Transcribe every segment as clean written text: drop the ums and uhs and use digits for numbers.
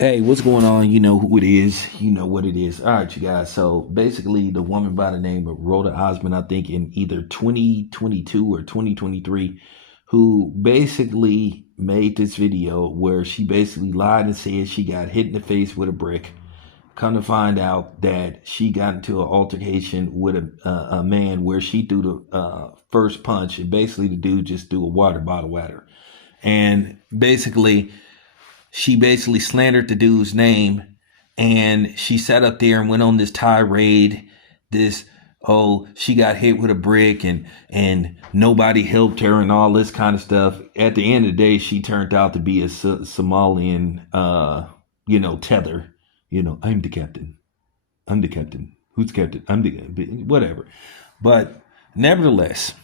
Hey, what's going on? You know who it is. You know what it is. All right, you guys. So basically, the woman by the name of Rhoda Osmond, I think in either 2022 or 2023, who basically made this video where she basically lied and said she got hit in the face with a brick. Come to find out that she got into an altercation with a man where she threw the first punch, and basically the dude just threw a water bottle at her. And she basically slandered the dude's name, and she sat up there and went on this tirade. This, oh, she got hit with a brick, and nobody helped her and all this kind of stuff. At the end of the day, she turned out to be a Somalian tether. I'm the captain. I'm the captain. Who's the captain? I'm the whatever. But nevertheless,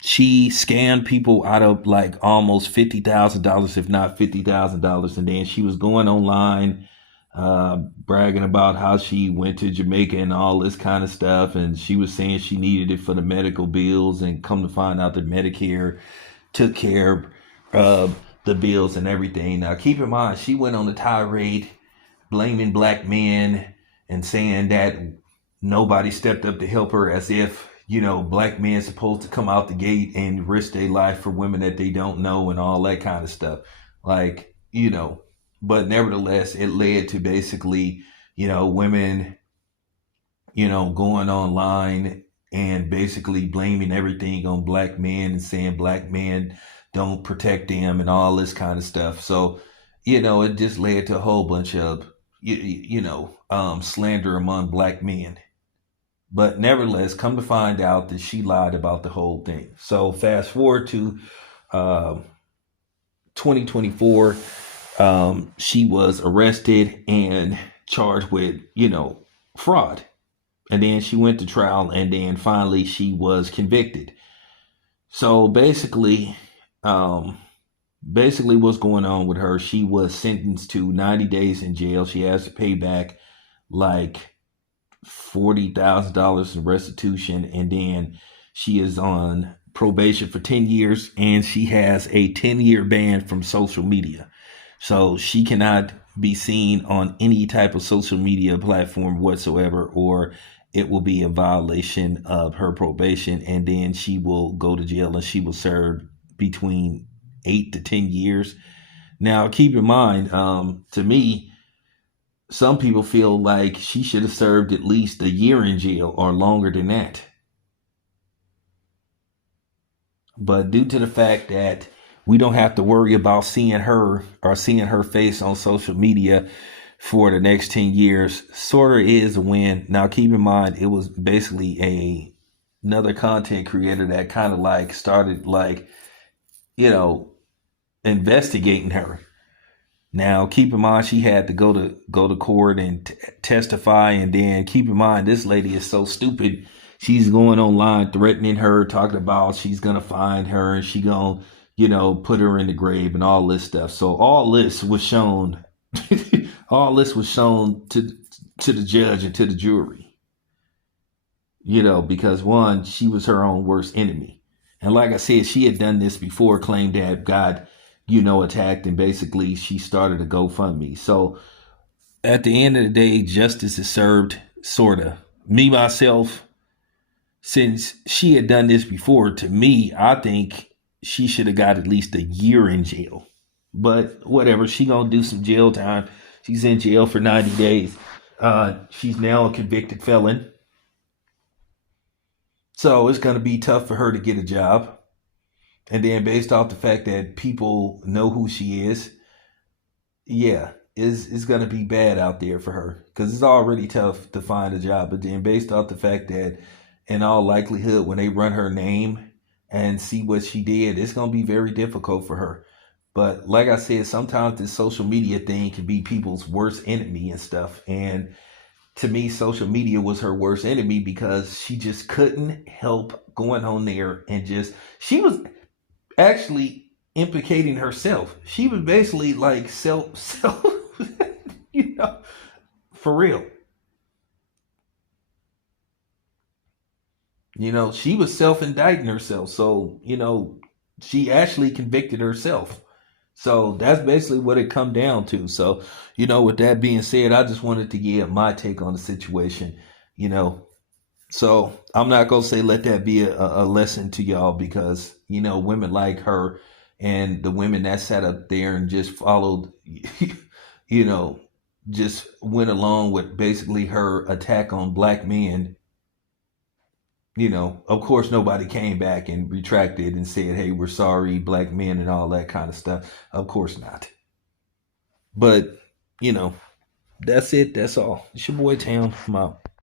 she scammed people out of like almost $50,000, if not $50,000. And then she was going online, bragging about how she went to Jamaica and all this kind of stuff. And she was saying she needed it for the medical bills. And come to find out that Medicare took care of the bills and everything. Now, keep in mind, she went on a tirade blaming black men and saying that nobody stepped up to help her, as if black men supposed to come out the gate and risk their life for women that they don't know and all that kind of stuff. Like, but nevertheless, it led to basically, women, going online and basically blaming everything on black men and saying black men don't protect them and all this kind of stuff. So, it just led to a whole bunch of, slander among black men. But nevertheless, come to find out that she lied about the whole thing. So fast forward to uh, 2024, she was arrested and charged with, fraud. And then she went to trial, and then finally she was convicted. So basically what's going on with her, she was sentenced to 90 days in jail. She has to pay back like $40,000 in restitution, and then she is on probation for 10 years, and she has a 10-year ban from social media. So she cannot be seen on any type of social media platform whatsoever, or it will be a violation of her probation, and then she will go to jail and she will serve between 8 to 10 years. Now, keep in mind, to me, some people feel like she should have served at least a year in jail or longer than that. But due to the fact that we don't have to worry about seeing her or seeing her face on social media for the next 10 years, sort of is a win. Now, keep in mind, it was basically another content creator that kind of like started like, investigating her. Now, keep in mind, she had to go to court and testify, and then keep in mind, this lady is so stupid. She's going online threatening her, talking about she's gonna find her and she gonna, put her in the grave and all this stuff. So all this was shown, all this was shown to the judge and to the jury. Because one, she was her own worst enemy, and like I said, she had done this before, claimed to have got attacked, and basically she started a GoFundMe. So at the end of the day, justice is served, sorta. Me, myself, since she had done this before, to me, I think she should have got at least a year in jail. But whatever, she gonna do some jail time. She's in jail for 90 days. She's now a convicted felon. So it's gonna be tough for her to get a job. And then based off the fact that people know who she is, yeah, it's gonna be bad out there for her, because it's already tough to find a job. But then based off the fact that in all likelihood, when they run her name and see what she did, it's gonna be very difficult for her. But like I said, sometimes this social media thing can be people's worst enemy and stuff. And to me, social media was her worst enemy, because she just couldn't help going on there and she was actually implicating herself. She was basically like self, you know, for real. She was self indicting herself. So, she actually convicted herself. So that's basically what it come down to. So, with that being said, I just wanted to give my take on the situation, you know. So I'm not gonna say let that be a lesson to y'all because women like her and the women that sat up there and just followed, you know, just went along with basically her attack on black men. Of course, nobody came back and retracted and said, "Hey, we're sorry, black men," and all that kind of stuff. Of course not. But you know, that's it. That's all. It's your boy Town. I'm out.